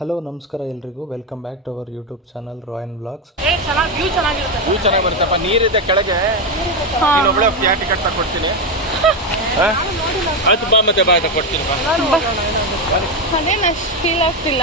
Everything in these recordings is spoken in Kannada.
ಹಲೋ ನಮಸ್ಕಾರ ಎಲ್ರಿಗೂ welcome back to our YouTube channel Rayan vlogs. View ಚೆನ್ನಾಗಿ ಬರುತ್ತಪ್ಪ. ನೀರಿದೆ ಕೆಳಗೆ, ನೀನೊಬ್ಳೆ ಹೋಗ್ತೀಯಾ? ಟಿಕೆಟ್ ತಗೊಡ್ತೀನಿ. ಅದು ಬಾ, ಮತ್ತೆ ಬಾ ತಗೊಡ್ತೀನಿ ಬಾ. ಅದೇನು ಅಷ್ಟು ಫೀಲ್ ಆಗ್ತಿಲ್ಲ.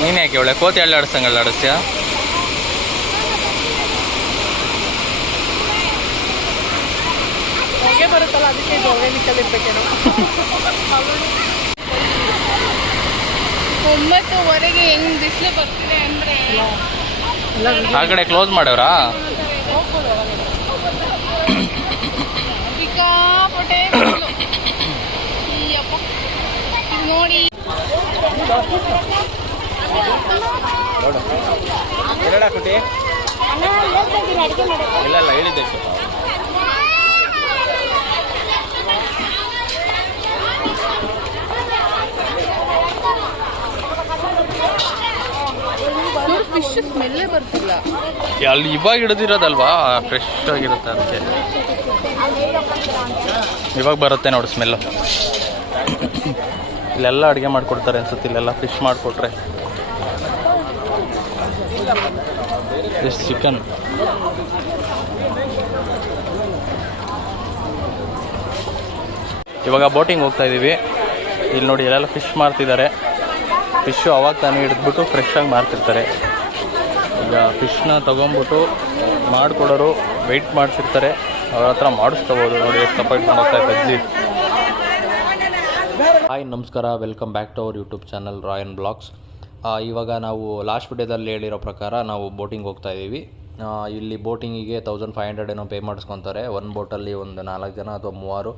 ನೀನು ಯಾಕೆ ಒಳ್ಳೆ ಕೋತಿ ಅಲ್ಲಾಡಿಸ್ದಂಗೆ ಆಡಿಸ್ತೀಯ? ಹೊಗೆ ಬರುತ್ತಲ್ಲ, ಅದಕ್ಕೆ ಹೊಗೆ ನಿಕ್ಕಲಿರ್ಬೇಕೇನೋ. 9:30 ಹೆಂಗ್ ಬಿಸಿಲು ಬರ್ತಿದೆ ಅಂದ್ರೆ ಆ ಕಡೆ ಕ್ಲೋಸ್ ಮಾಡ್ಯವ್ರಾ? ಸಿಕ್ಕಾಪಟ್ಟೆ ನೋಡಿ. ಇಲ್ಲ ಹೇಳಿದ್ದೆ. ಫಿಶ್ ಸ್ಮೆಲ್ಲೇ ಬರ್ತಿಲ್ಲ. ಅಲ್ಲಿ ಇವಾಗ ಹಿಡಿದಿರೋದಲ್ವಾ, ಫ್ರೆಶ್ ಆಗಿರುತ್ತೆ ಅದಕ್ಕೆ. ಇವಾಗ ಬರುತ್ತೆ ನೋಡಿ ಸ್ಮೆಲ್ಲು. ಇಲ್ಲೆಲ್ಲ ಅಡುಗೆ ಮಾಡಿಕೊಡ್ತಾರೆ ಅನ್ಸುತ್ತೆ. ಇಲ್ಲೆಲ್ಲ ಫಿಶ್ ಮಾಡಿಕೊಟ್ರೆ ಜಸ್ಟ್ ಚಿಕನ್. ಇವಾಗ ಬೋಟಿಂಗ್ ಹೋಗ್ತಾ ಇದ್ದೀವಿ. ಇಲ್ಲಿ ನೋಡಿ ಇಲ್ಲೆಲ್ಲ ಫಿಶ್ ಮಾರ್ತಿದ್ದಾರೆ. ಫಿಶ್ಶು ಅವಾಗ ತಾನೇ ಹಿಡಿದ್ಬಿಟ್ಟು ಫ್ರೆಶ್ಶಾಗಿ ಮಾರ್ತಿರ್ತಾರೆ. ಈಗ ಫಿಶ್ನ ತೊಗೊಂಬಿಟ್ಟು ಮಾಡಿಕೊಡೋರು ವೆಯ್ಟ್ ಮಾಡಿಸಿರ್ತಾರೆ, ಅವ್ರ ಹತ್ರ ಮಾಡಿಸ್ಕೋಬೋದು. ನೋಡಿ ಎಷ್ಟು ಸಪೋರ್ಟ್ ಮಾಡೋಗ್ತಾ ಇದೆ ಅಜ್ಜಿ. ಹಾಯ್ ನಮಸ್ಕಾರ, welcome back to our YouTube channel Rayan blogs. ಇವಾಗ ನಾವು ಲಾಸ್ಟ್ ವಿಡಿಯೋದಲ್ಲಿ ಹೇಳಿರೋ ಪ್ರಕಾರ ನಾವು ಬೋಟಿಂಗ್ ಹೋಗ್ತಾ ಇದ್ದೀವಿ. ಇಲ್ಲಿ ಬೋಟಿಂಗಿಗೆ 1500 ಏನೋ ಪೇ ಮಾಡಿಸ್ಕೊತಾರೆ. ಒಂದು ಬೋಟಲ್ಲಿ ಒಂದು 4 ಜನ ಅಥವಾ 3,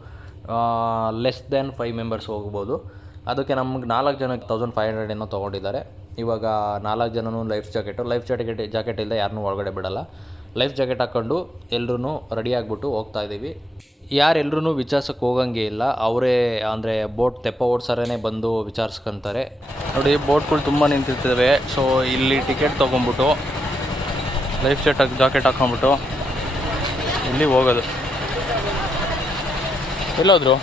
ಲೆಸ್ ದೆನ್ 5 ಮೆಂಬರ್ಸ್ ಹೋಗ್ಬೋದು. ಅದಕ್ಕೆ ನಮ್ಗೆ 4 ಜನಕ್ಕೆ 1500 ಏನೋ ತೊಗೊಂಡಿದ್ದಾರೆ. ಇವಾಗ 4 ಜನನೂ ಲೈಫ್ ಜಾಕೆಟ್ ಇಲ್ಲದೆ ಯಾರನ್ನೂ ಒಳಗಡೆ ಬಿಡಲ್ಲ. ಲೈಫ್ ಜಾಕೆಟ್ ಹಾಕ್ಕೊಂಡು ಎಲ್ಲರೂ ರೆಡಿ ಆಗಿಬಿಟ್ಟು ಹೋಗ್ತಾ ಇದ್ದೀವಿ. ಯಾರೆಲ್ಲರೂ ವಿಚಾರಿಸೋಕ್ಕೆ ಹೋಗಂಗೆ ಇಲ್ಲ. ಅವರೇ ಅಂದರೆ ಬೋಟ್ ತೆಪ್ಪ ಓಡ್ಸರೇ ಬಂದು ವಿಚಾರಿಸ್ಕೊತಾರೆ. ನೋಡಿ ಬೋಟ್ಗಳು ತುಂಬ ನಿಂತಿರ್ತವೆ. ಸೊ ಇಲ್ಲಿ ಟಿಕೆಟ್ ತೊಗೊಂಬಿಟ್ಟು ಲೈಫ್ ಜಾಕೆಟ್ ಹಾಕ್ಕೊಂಬಿಟ್ಟು ಇಲ್ಲಿ ಹೋಗೋದು. ಎಲ್ಲೋದ್ರು?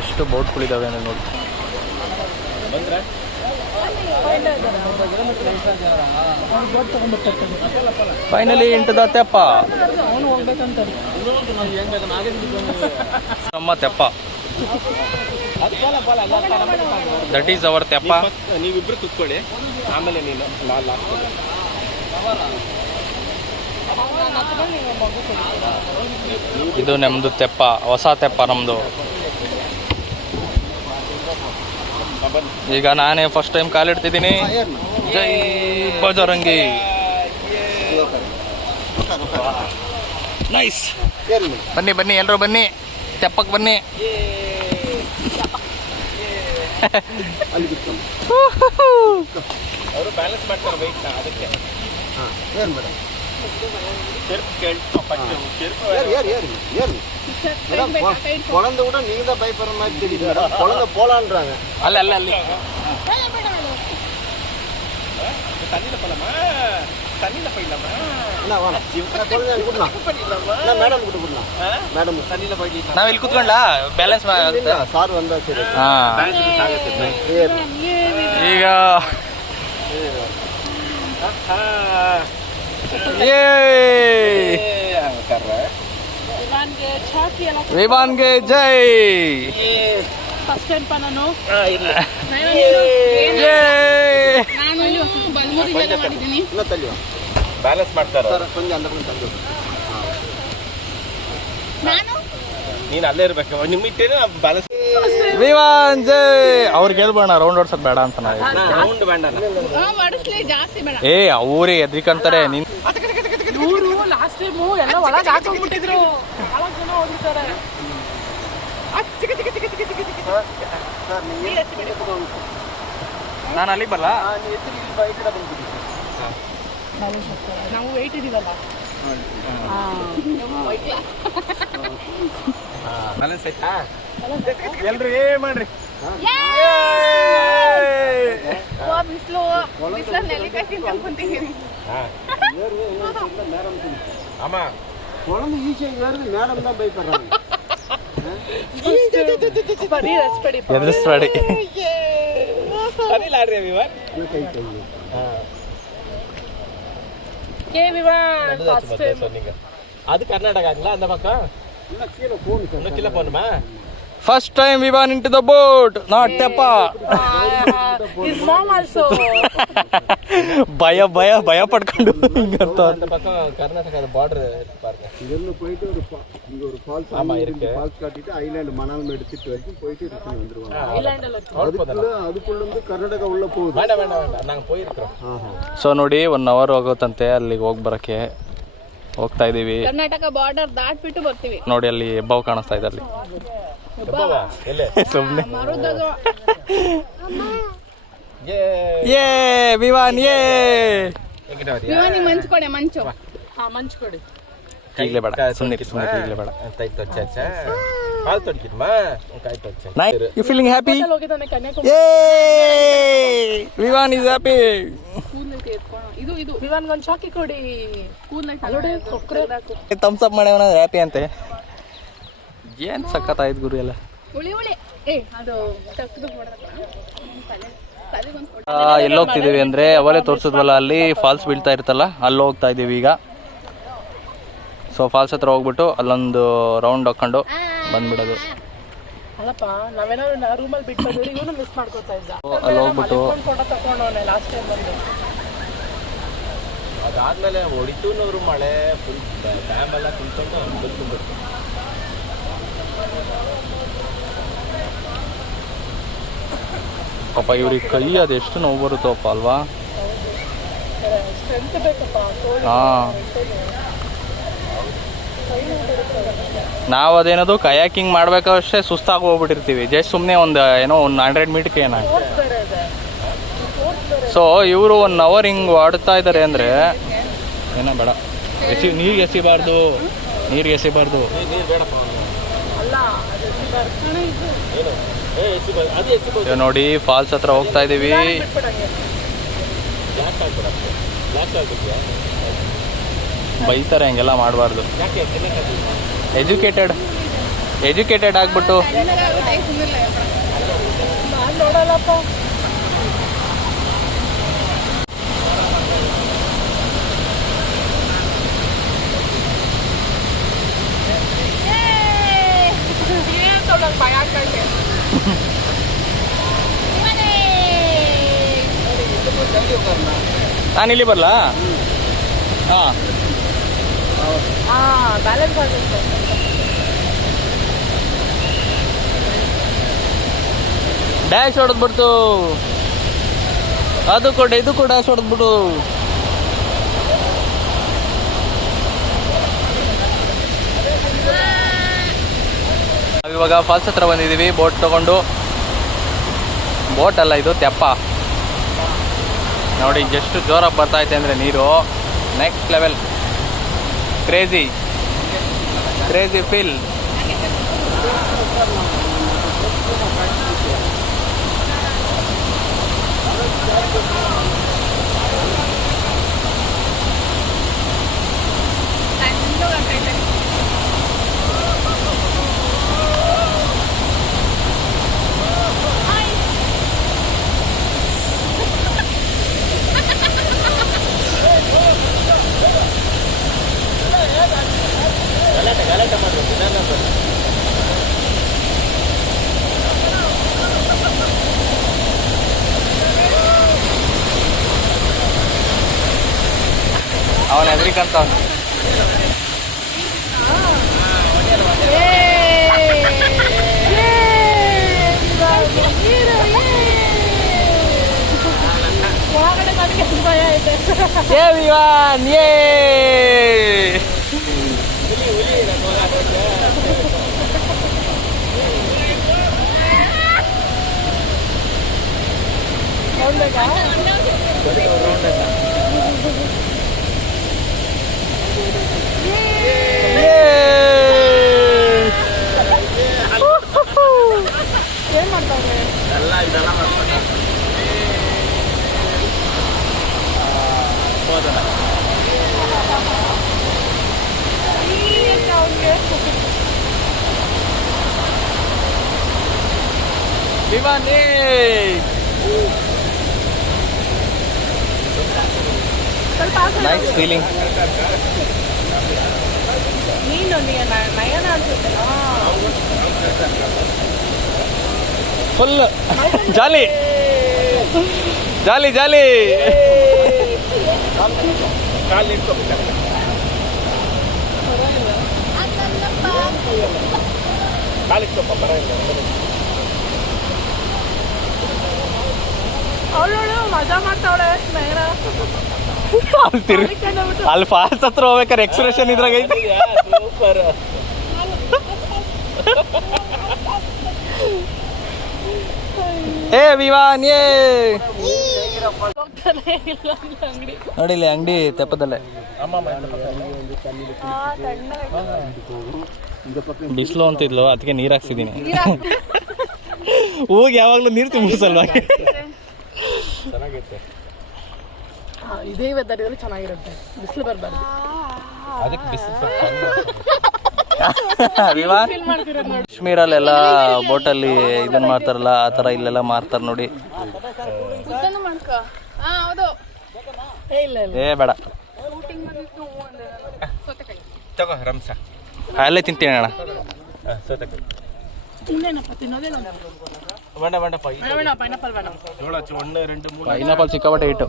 ಎಷ್ಟು ಬೋಟ್ಗಳಿದ್ದಾವೆ ನೋಡಿ. ಫೈನಲಿ ಇಂಟು ದ ತೆಪ್ಪ. ನಮ್ಮ ತೆಪ್ಪ, ದಟ್ ಈಸ್ ಅವರ್ ತೆಪ್ಪ. ನೀವಿಬ್ರು ಕುತ್ಕೊಳ್ಳಿ, ಆಮೇಲೆ ನೀನು ಇದು ನಮ್ಮದು ತೆಪ್ಪ, ಹೊಸ ತೆಪ್ಪ ನಮ್ಮದು. ಈಗ ನಾನೇ ಫಸ್ಟ್ ಟೈಮ್ ಕಾಲಿಡ್ತಿದ್ದೀನಿ. ಜೈ ಬಜರಂಗಿ. ನೈಸ್. ಬನ್ನಿ ಬನ್ನಿ ಎಲ್ಲರೂ ಬನ್ನಿ, ತೆಪ್ಪಕ್ಕೆ ಬನ್ನಿ. ಅವರು ಬ್ಯಾಲೆನ್ಸ್ ಮಾಡ್ತಾರೆ ಬೈಕ್ನ, ಅದಕ್ಕೆ குழந்தை கூட நீங்க தான் பயப்படுற மாதிரி தெரியுது மேடம். குழந்தை போலான்றாங்க. அல்ல அல்ல அல்ல தண்ணியில போலாமா? தண்ணியில போயிடலாமா? என்ன வேணாம், குழந்தை கூட்டலாம் மேடம் கூட்டு கூடலாம். மேடம் தண்ணியில போயிடலாம். ನಾವು ಇಲ್ಲಿ ಕುತ್ಕೊಂಡ ಬ್ಯಾಲೆನ್ಸ್ ಆಗುತ್ತೆ. சார் வந்தா சரி. ಈಗ ವಿಮಾನ್ಗೆ ಜೈ. ಫಸ್ಟ್ ಟೈಮ್ ನಾನು ಮಾಡಿದ್ದೀನಿ. ಬ್ಯಾಲೆನ್ಸ್ ಮಾಡ್ತಾರೆ ಸರ್, ಕೊಂಚ ಅಂದ ತಂದು ನೀನು ಅಲ್ಲೇ ಇರ್ಬೇಕು. ನಿಮ್ಮ ಇಟ್ಟೇನೆ ಬ್ಯಾಲೆನ್ಸ್. ವಿಮಾನ್ ಜೈ. ಅವ್ರಿಗೆ ಹೇಳ್ಬೇಡ ರೌಂಡ್ ಓಡ್ಸಕ್ ಬೇಡ ಅಂತ. ರೌಂಡ್ ಬೇಡ, ಜಾಸ್ತಿ ಬೇಡ. ಏ ಅವ್ರೇ ಎದ್ರಿಕಂತಾರೆ. ನೀನ್ ಇವರು ಲಾಸ್ಟ್ ಟೈಮು ಎಲ್ಲ ಒಳಗೆ ಹಾಕೊಂಡ್ಬಿಟ್ಟಿದ್ರು. 4 ಜನ ಹೋಗಿದ್ದಾರೆ. ನಾನು ಅಲ್ಲಿ ಬರಲ್ಲ. ಬ್ಯಾಲೆನ್ಸ್ ಆಗ್ತಾರೆ. ನಾವು ವೆಯ್ಟ್ ಇದೀವಲ್ಲ. ಬ್ಯಾಲೆನ್ಸ್ ಆಯ್ತಾ ಎಲ್ರು ಮಾಡ್ರಿ. ಅಮ್ಮ குழந்தை ஈஸியாக ஏறுது, மேடம் தான் பயப்படுறாங்க. ಎದುರಿಸ್ಬೇಡಿ. ಅದಿಲ್ಲಾಡ್ರಿ ವಿವಾನ್. அது கர்நாடகாங்களா அந்த பக்கம்? இன்னும் கீழே போகணும் சார். இன்னும் கீழே போகணுமா? First time Vivan into the boat, not ತೆಪ್ಪ. ಭಯ ಪಡ್ಕೊಂಡು அந்த பக்கம் கர்நாடகா பார்டர் பாருங்க. இங்கிருந்து போயிட்டு இங்க ஒரு ஃபால்ஸ் ஃபால்ஸ் காட்டிட்டு ஐலாண்ட் மணாலம் எடுத்துட்டு வரைக்கும் போயிட்டு ரிட்டர்ன் வந்துருவாங்க. அதுக்குள்ள இருந்து கர்நாடகா உள்ள போகுது. வேண்டாம் நாங்க போயிருக்கிறோம். ಸೊ ನೋಡಿ 1 ಅವರ್ ಹೋಗುತ್ತಂತೆ ಅಲ್ಲಿಗೆ ಹೋಗಿ ಬರಕ್ಕೆ. ಹೋಗ್ತಾ ಇದೀವಿ. ಕರ್ನಾಟಕ ಬಾರ್ಡರ್ ದಾಟ್ಬಿಟ್ಟು ಬರ್ತೀವಿ. ನೋಡಿ ಅಲ್ಲಿ ಹೆಬ್ಬಾವು ಕಾಣಿಸ್ತಾ ಇದೆ ಅಲ್ಲಿ. ಸುಮ್ಮನೆ ಏ ವಿವಾನ್ ಏ ಮಂಚು ಕೊಡೆ ಮಂಚು ಮಂಚು ಕೊಡಿ. ಈಗಲೇ ಬೇಡ, ಸುಮ್ಮನೆ ಈಗಲೇ ಬೇಡ. ಕಾಲ್ ತೊಡ್ಕಿದ್ಮಾ ಕಾಯ್ ತೊಡ್ಚ. You feeling happy? ಹೋಗಿದ್ದಾನೆ ಕನ್ಯಾಕುಮಾರಿ. ಏ ವಿವಾನ್ ಇಸ್ ಹ್ಯಾಪಿ. ಇದು ವಿವಾನ್ಗೊಂದು ಚಾಕಿ ಕೊಡಿ. ಥಮ್ಸ್ ಅಪ್ ಮಾಡ್ಯವನ ಹ್ಯಾಪಿ ಅಂತೆ. ಏನ್ ಸಖತ್ತಾಯ್ತು ಗುರು ಎಲ್ಲ. ಅದು ಎಲ್ಲಿ ಹೋಗ್ತಿದೀವಿ ಅಂದ್ರೆ ಅವಲೇ ತೋರಿಸಿದ್ವಲ್ಲ, ಅಲ್ಲಿ ಫಾಲ್ಸ್ ಬೀಳ್ತಾ ಇರ್ತಲ್ಲ, ಅಲ್ಲಿ ಹೋಗ್ತಾ ಇದೀವಿ ಈಗ. ಸೊ ಫಾಲ್ಸ್ ಹತ್ರ ಹೋಗ್ಬಿಟ್ಟು ಅಲ್ಲೊಂದು ರೌಂಡ್ ಹಾಕೊಂಡು ಬಂದ್ಬಿಡೋದು. ಅಲ್ಲಪ್ಪ ನಾವೇನಾದ್ರು ರೂಮಲ್ಲಿ ಬಿಟ್ಟು ಬಂದಿರಿ, ಇವನು ಮಿಸ್ ಮಾಡ್ಕೊತಾ ಇದ್ದ. ಅಲ್ಲಿ ಹೋಗ್ಬಿಟ್ಟು ಫೋಟೋ ತಗೊಂಡವನೆ ಲಾಸ್ಟ್ ಟೈಮ್ ಬಂದು. ಅದಾದ್ಮೇಲೆ ಹೊಡಿತೂನವರು ಮಳೆ ಫುಲ್ ಡ್ಯಾಮ್ ಎಲ್ಲ ತುಂಬಿಕೊಂಡು ಬಂದ್ಬಿಡ್ತು. ಪಾಪ ಇವ್ರಿಗೆ ಕೈ ಅದೆಷ್ಟು ನೋವು ಬರುತ್ತಪ್ಪ ಅಲ್ವಾ. ಸ್ಟ್ರೆಂತ್ ಬೇಕಪ್ಪ. ಹಾಂ, ನಾವು ಅದೇನದು ಕಯಾಕಿಂಗ್ ಮಾಡ್ಬೇಕಷ್ಟೇ ಸುಸ್ತಾಗಿ ಹೋಗ್ಬಿಟ್ಟಿರ್ತೀವಿ. ಜಸ್ಟ್ ಸುಮ್ಮನೆ ಒಂದು 100 ಮೀಟ್ರಿಗೆ ಏನಾಗುತ್ತೆ. ಸೊ ಇವರು 1 ಅವರ್ ಹಿಂಗೆ ಆಡ್ತಾ ಇದ್ದಾರೆ ಅಂದರೆ ಏನೋ ಬೇಡ, ನೀರಿಗೆ ಎಸಿಬಾರ್ದು. ನೀರು ಬೇಡಪ್ಪ. ನೋಡಿ ಫಾಲ್ಸ್ ಹತ್ರ ಹೋಗ್ತಾ ಇದೀವಿ. ಬೈತಾರೆ ಹಂಗೆಲ್ಲ ಮಾಡಬಾರ್ದು. ಎಜುಕೇಟೆಡ್ ಆಗ್ಬಿಟ್ಟು ನೋಡಲ್ಲಪ್ಪ. ಭಯ ಆಗ್ತೈತೆ. ನಾನು ಇಲ್ಲಿ ಬರಲಾ? ಬ್ಯಾಲೆನ್ಸ್ ಆಗುತ್ತೆ. ಡ್ಯಾಶ್ ಹೊಡೆದ್ಬಿಡ್ತು. ಅದು ಕೂಡ ಇದು ಕೂಡ ಡ್ಯಾಶ್ ಹೊಡೆದ್ಬಿಟ್ಟು. ನಾವಿವಾಗ ಫಾಲ್ಸ್ ಹತ್ರ ಬಂದಿದ್ದೀವಿ ಬೋಟ್ ತಗೊಂಡು. ಬೋಟ್ ಅಲ್ಲ, ಇದು ತೆಪ್ಪ. ನೋಡಿ ಎಷ್ಟು ಜೋರಾಗಿ ಬರ್ತಾಯಿದೆ ಅಂದರೆ ನೀರು. Next level, crazy feel. ಅವನ ಹೆದರಿಕಂತ ಆಸ್ವಾದನ. ವಿಮಾನಿ ನೈಸ್ ಫೀಲಿಂಗ್. ನೀನೊಂದಿಗೆ ನಯನ ಅನ್ಸುತ್ತೆ. ಫುಲ್ ಜಾಲಿ ಜಾಲಿ ಜಾಲಿ. ಕಾಲು ನಿಂತ್ಕೋಬೇಕಾದ್ರೆ ಕಾಲಿಟ್ಕೊಪ್ಪ ಪರವಾಗಿಲ್ಲ. ಅವಳು ಮಜಾ ಮಾಡ್ತಾವಳೆ ನಯನ. ಅಲ್ಲಿ ಫಾಲ್ಸ್ ಹತ್ರ ಹೋಗ್ಬೇಕಾರೆ ಎಕ್ಸ್ಪ್ರೆಷನ್ ಇದ್ರಾಗ ಐತಿ. ಸೂಪರ್. ಏ ವಿವಾನ್ ಏ ಹೋಗ್ತಾನೆ ಇಲ್ಲ ಅಂಗಡಿ. ನೋಡಿಲ್ಲ ಅಂಗಡಿ ತೆಪ್ಪದಲ್ಲೇ. ಬಿಸಿಲು ಅಂತಿದ್ಲು, ಅದಕ್ಕೆ ನೀರು ಹಾಕ್ಸಿದ್ದೀನಿ. ಹೋಗಿ ಯಾವಾಗಲೂ ನೀರು ತುಂಬಿಸಲ್ವಾ? ಚೆನ್ನಾಗೈತೆ. ಇದೇ ವೆದರ್ ಚೆನ್ನಾಗಿರುತ್ತೆ, ಬಿಸಿಲು ಬರಬಾರ್ದು. ಅದಕ್ಕೆ ಬಿಸಿಲು ಕಾಶ್ಮೀರಲ್ಲೆಲ್ಲ ಬೋಟಲ್ಲಿ ಇದನ್ನ ಮಾಡ್ತಾರಲ್ಲ, ಆ ಥರ ಇಲ್ಲೆಲ್ಲ ಮಾರ್ತಾರೆ ನೋಡಿ. ಏ ಬೇಡ, ತಗೋ ರಂಸ. ಅಲ್ಲೇ ತಿಂತೀನಿ ಅಣ್ಣ. ಸೌತೆಕಾಯಿ ಇನ್ನೇನಪ್ಪ ತಿನ್ನೋದೇನ? ಬೇಡ ಬೇಡಪ್ಪ. ಬೇಡ ಪೈನಾಪಲ್ ಬೇಡ. 1 2 3 ಪೈನಾಪಲ್ ಸಿಕ್ಕಾಪಟ್ಟೆ ಇಟ್ಟು.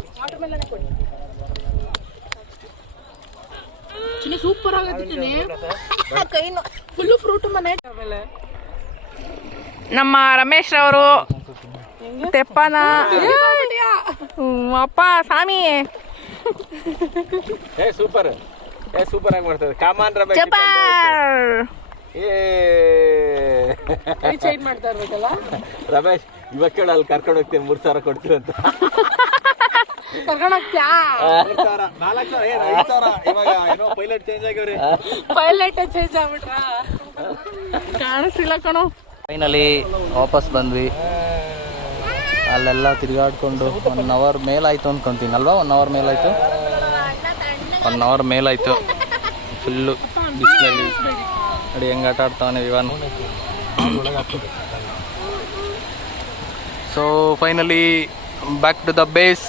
ಚಿನ್ನಿ ಸೂಪರ್ ಆಗತ್ತಿನಿ. ಕೈನು ಫುಲ್ಲು ಫ್ರೂಟ್ ಮನೆ. ಆಮೇಲೆ ನಮ್ಮ ರಮೇಶ್ ರವರು ತೆಪ್ಪನ ಅಪ್ಪ ಸ್ವಾಮಿ. ಸೂಪರ್ ಆಗಿ ಮಾಡ್ತಾರೆ. ಕಾಮಾನ್ ರಮೇಶ್ ಚೇಂಜ್ ಮಾಡ್ತಾ ಇರ್ಬೇಕಲ್ಲ ರಮೇಶ್. ಇವಾಗ ಕೇಳ ಅಲ್ಲಿ ಕರ್ಕೊಂಡು ಹೋಗ್ತೀನಿ, 3,000 ಕೊಡ್ತೀರಂತ. ಕರ್ಕೊಂಡು ಹೋಗ್ತ್ಯಾ? 4,000 ಇವಾಗ ಏನೋ ಪೈಲಟ್ ಚೇಂಜ್ ಆಗ್ಯವ್ರಿ. ಪೈಲಟ್ ಚೇಂಜ್ ಆಗ್ಬಿಟ್ರ? ಕಾಣಿಸ್ತಿಲ್ಲ ಕಣೋ. ಫೈನಲಿ ವಾಪಸ್ ಬಂದ್ವಿ. ಅಲ್ಲೆಲ್ಲ ತಿರುಗಾಡ್ಕೊಂಡು 1 ಅವರ್ ಮೇಲಾಯ್ತು ಅನ್ಕೊಂತೀನಿ ಅಲ್ವಾ? 1 ಅವರ್ ಮೇಲಾಯ್ತು. 1 ಅವರ್ ಮೇಲಾಯ್ತು. ಫುಲ್ಲು ಬಿಸಿಲಲ್ಲಿ ನೋಡಿ ಹೆಂಗೆ ಆಟ ಆಡ್ತಾವನೆ Vivan. So finally back to the base.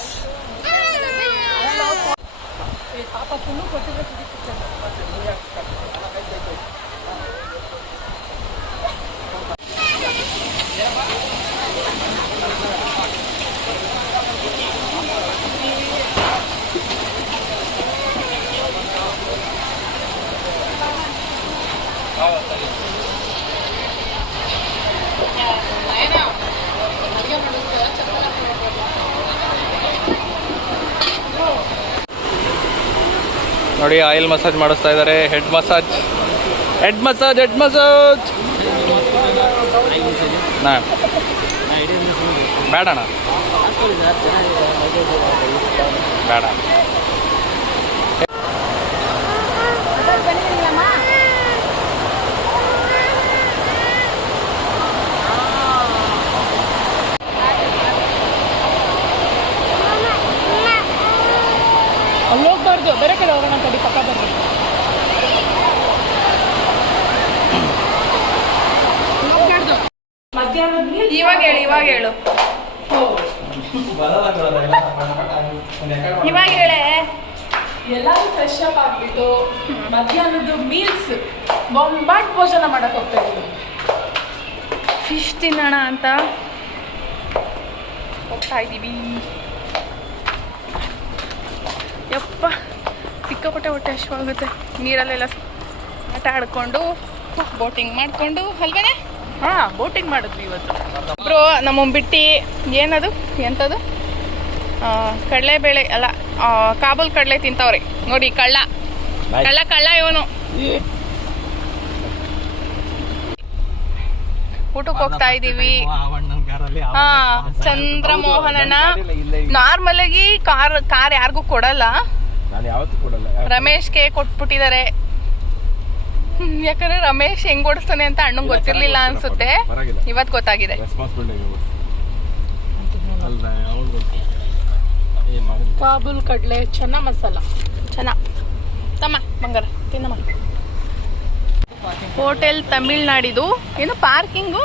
ನೋಡಿ ಆಯಿಲ್ ಮಸಾಜ್ ಮಾಡಿಸ್ತಾ ಇದ್ದಾರೆ. ಹೆಡ್ ಮಸಾಜ್ ಬೇಡಣ್ಣ, ಬೇಡ. ಅಲ್ಲಿ ಹೋಗ್ಬಾರ್ದು, ಬೇರೆ ಕಡೆ ಹೋಗೋಣ. ಕಡೆ ಪಕ್ಕ ಬರ್ಬೇಕು. ಇವಾಗ ಹೇಳು ಇವಾಗ ಹೇಳೆ. ಎಲ್ಲರೂ ಫ್ರೆಶ್ ಅಪ್ ಆಗ್ಬಿಟ್ಟು ಮಧ್ಯಾಹ್ನದ ಮೀಲ್ಸ್ ಬೊಂಬಾಟ್ ಭೋಜನ ಮಾಡಕ್ ಹೋಗ್ತಾ ಇದ್ದೀವಿ. ಫಿಶ್ ತಿನ್ನೋಣ ಅಂತ ಹೋಗ್ತಾ ಇದ್ದೀವಿ. ಯಪ್ಪ ಸಿಕ್ಕಾಪಟ್ಟೆ ಹೊಟ್ಟೆ ಹಸಿವಾಗುತ್ತೆ. ನೀರಲ್ಲೆಲ್ಲ ಆಟ ಆಡ್ಕೊಂಡು ಬೋಟಿಂಗ್ ಮಾಡಿಕೊಂಡು ಅಲ್ವೇನೆ? ಹಾಂ, ಬೋಟಿಂಗ್ ಮಾಡಿದ್ವಿ ಇವತ್ತು. ಒಬ್ಬರು ನಮ್ಮ ಬಿಟ್ಟು ಏನದು ಎಂಥದ್ದು ಕಡಲೆಬೇಳೆ ಅಲ್ಲ, ಕಾಬೂಲ್ ಕಡಲೆ ತಿಂತವ್ರೆ ನೋಡಿ. ಕಳ್ಳ ಇವನು. ಊಟಕ್ಕೆ ಹೋಗ್ತಾ ಇದ್ದೀವಿ. ಹಾ, ಚಂದ್ರಮೋಹನಣ್ಣ ನಾರ್ಮಲ್ ಆಗಿ ಕಾರ್ ಯಾರಿಗೂ ಕೊಡಲ್ಲ. ರಮೇಶ್ಗೆ ಕೊಟ್ಬಿಟ್ಟಿದ್ದಾರೆ. ಯಾಕಂದ್ರೆ ರಮೇಶ್ ಹೆಂಗ್ ಓಡಿಸ್ತಾನೆ ಅಂತ ಅಣ್ಣಂಗೆ ಗೊತ್ತಿರ್ಲಿಲ್ಲ ಅನ್ಸುತ್ತೆ. ಇವತ್ತು ಗೊತ್ತಾಗಿದೆ. ಕಾಬೂಲ್ ಕಡಲೆ ಚೆನ್ನ ಮಸಾಲ ಚೆನ್ನಾ ತಮ್ಮ ಬಂಗಾರ ತಿನ್ನಮ್ಮ. ಹೋಟೆಲ್ ತಮಿಳ್ನಾಡಿದು ಏನು ಪಾರ್ಕಿಂಗು.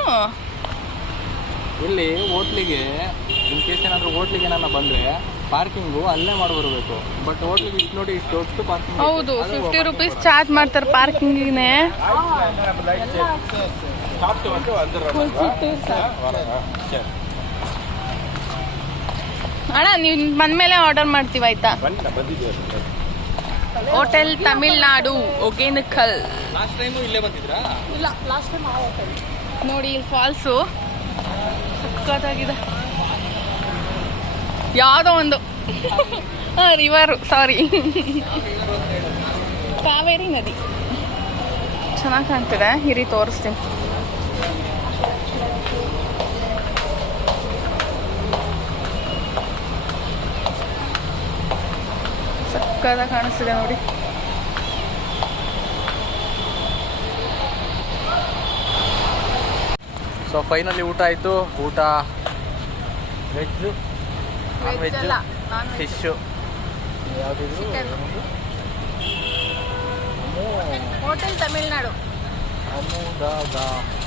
ಇಲ್ಲಿ ಹೋಟ್ಲಿಗೆ ಇನ್ ಕೇಸ್ ಏನಾದರೂ ಹೋಟ್ಲಿಗೆ ಏನಾರ ಬಂದರೆ ಪಾರ್ಕಿಂಗು ಅಲ್ಲೇ ಮಾಡಿ ಬರಬೇಕು. ಬಟ್ ಹೋಟ್ಲಿಗೆ ಇಷ್ಟು ನೋಡಿ ಇಷ್ಟು ದೊಡ್ಡ ಪಾರ್ಕಿಂಗ್. ಹೌದು 50 ರೂಪೀಸ್ ಚಾರ್ಜ್ ಮಾಡ್ತಾರೆ ಪಾರ್ಕಿಂಗಿಗೆ. ಅಣ್ಣ ನೀವು ಬಂದ್ಮೇಲೆ ಆರ್ಡರ್ ಮಾಡ್ತೀವಿ ಆಯ್ತಾ. ಹೋಟೆಲ್ ತಮಿಳ್ನಾಡು ಒಗೇನಕಲ್. ಲಾಸ್ಟ್ ಟೈಮು ಇಲ್ಲೇ ಬಂದಿದ್ರಾ? ಇಲ್ಲ ಲಾಸ್ಟ್ ಟೈಮ್ ಆ ಹೋಟೆಲ್. ನೋಡಿ ಇಲ್ಲಿ ಫಾಲ್ಸು ಸಕ್ಕತ್ತಾಗಿದೆ. ಯಾವುದೋ ಒಂದು ರಿವರು, ಸಾರಿ ಕಾವೇರಿ ನದಿ ಚೆನ್ನಾಗಿ ಕಾಣ್ತಿದೆ. ಹಿರಿ ತೋರಿಸ್ತೀನಿ. ಸಕ್ಕತ್ತಾಗಿ ಕಾಣಿಸ್ತಿದೆ ನೋಡಿ. ಸೊ ಫೈನಲಿ ಊಟ ಆಯಿತು. ಊಟ ವೆಜ್ಜು, ನಾನ್ ವೆಜ್ಜು, ಫಿಶ್ಶು, ಯಾವುದಿದ್ರು ಹೋಟೆಲ್ ತಮಿಳ್ನಾಡು.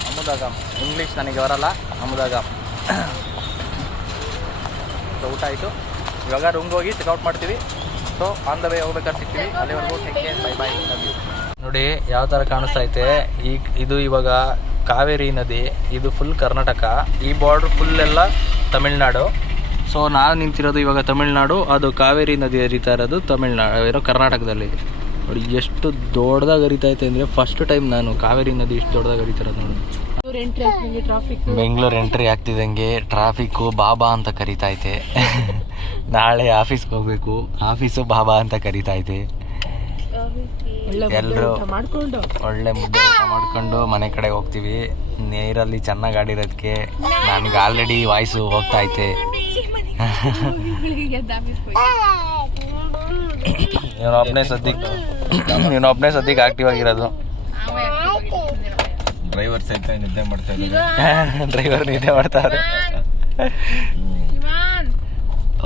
ಅಮುದಾಗಾಮ್. ಇಂಗ್ಲೀಷ್ ನನಗೆ ಬರಲ್ಲ. ಅಮುದಾಗಾಮ್. ಸೊ ಊಟ ಆಯಿತು. ಇವಾಗ ರೂಮ್ಗೆ ಹೋಗಿ ಚೆಕ್ಔಟ್ ಮಾಡ್ತೀವಿ. ಸೊ ಆನ್ ದ ವೇ ಹೋಗ್ಬೇಕಾದ್ರೆ ಸಿಗ್ತೀವಿ. ಅಲ್ಲಿವರೆಗೂ take care, bye bye, love you. ನೋಡಿ ಯಾವ ಥರ ಕಾಣಿಸ್ತೈತೆ. ಇದು ಇವಾಗ ಕಾವೇರಿ ನದಿ. ಇದು ಫುಲ್ ಕರ್ನಾಟಕ. ಈ ಬಾರ್ಡ್ರ್ ಫುಲ್ ಎಲ್ಲ ತಮಿಳ್ನಾಡು. ಸೊ ನಾನು ನಿಂತಿರೋದು ಇವಾಗ ತಮಿಳ್ನಾಡು. ಅದು ಕಾವೇರಿ ನದಿ ಹರಿತಾ ಇರೋದು ತಮಿಳ್ನಾಡು ಕರ್ನಾಟಕದಲ್ಲಿ. ನೋಡಿ ಎಷ್ಟು ದೊಡ್ಡದಾಗಿ ಹರಿತೈತೆ ಅಂದರೆ ಫಸ್ಟ್ ಟೈಮ್ ನಾನು ಕಾವೇರಿ ನದಿ ಇಷ್ಟು ದೊಡ್ಡದಾಗಿ ಹರಿತಿರೋದು ನೋಡಿ. ಬೆಂಗಳೂರು ಎಂಟ್ರಿ ಆಗ್ತಿದ್ದಂಗೆ ಟ್ರಾಫಿಕ್ಕು ಬಾಬಾ ಅಂತ ಕರಿತೈತೆ. ನಾಳೆ ಆಫೀಸ್ಗೆ ಹೋಗ್ಬೇಕು. ಆಫೀಸು ಬಾಬಾ ಅಂತ ಕರಿತೈತೆ. ಎಲ್ಲರೂ ಒಳ್ಳೆ ಮುದ್ದೆ ಊಟ ಮಾಡಿಕೊಂಡು ಮನೆ ಕಡೆ ಹೋಗ್ತೀವಿ. ನೀರಲ್ಲಿ ಚೆನ್ನಾಗಿ ಆಡಿರೋದಕ್ಕೆ ನನಗೆ ಆಲ್ರೆಡಿ ವಾಯ್ಸು ಹೋಗ್ತೈತೆ. ಇವನೊಬ್ಬನೇ ಸದ್ಯಕ್ಕೆ ಆಕ್ಟಿವ್ ಆಗಿರೋದು. ಡ್ರೈವರ್ ಸಹಿತ ನಿದ್ದೆ ಮಾಡ್ತಾ ಇದ್ದಾರೆ. ಡ್ರೈವರ್ ನಿದ್ದೆ ಮಾಡ್ತಾರೆ.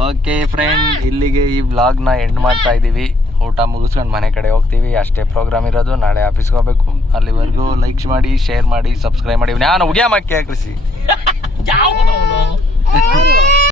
ಓಕೆ ಫ್ರೆಂಡ್, ಇಲ್ಲಿಗೆ ಈ ವ್ಲಾಗ್ನ ಎಂಡ್ ಮಾಡ್ತಾ ಇದ್ದೀವಿ. ಊಟ ಮುಗಿಸ್ಕೊಂಡು ಮನೆ ಕಡೆ ಹೋಗ್ತೀವಿ. ಅಷ್ಟೇ ಪ್ರೋಗ್ರಾಮ್ ಇರೋದು. ನಾಳೆ ಆಫೀಸ್ಗೆ ಹೋಗ್ಬೇಕು. ಅಲ್ಲಿವರೆಗೂ ಲೈಕ್ ಮಾಡಿ, ಶೇರ್ ಮಾಡಿ, ಸಬ್ಸ್ಕ್ರೈಬ್ ಮಾಡಿ. ನಾನು ಉಗ್ಯಾಮಕ್ಕೆ ಕೃಷಿ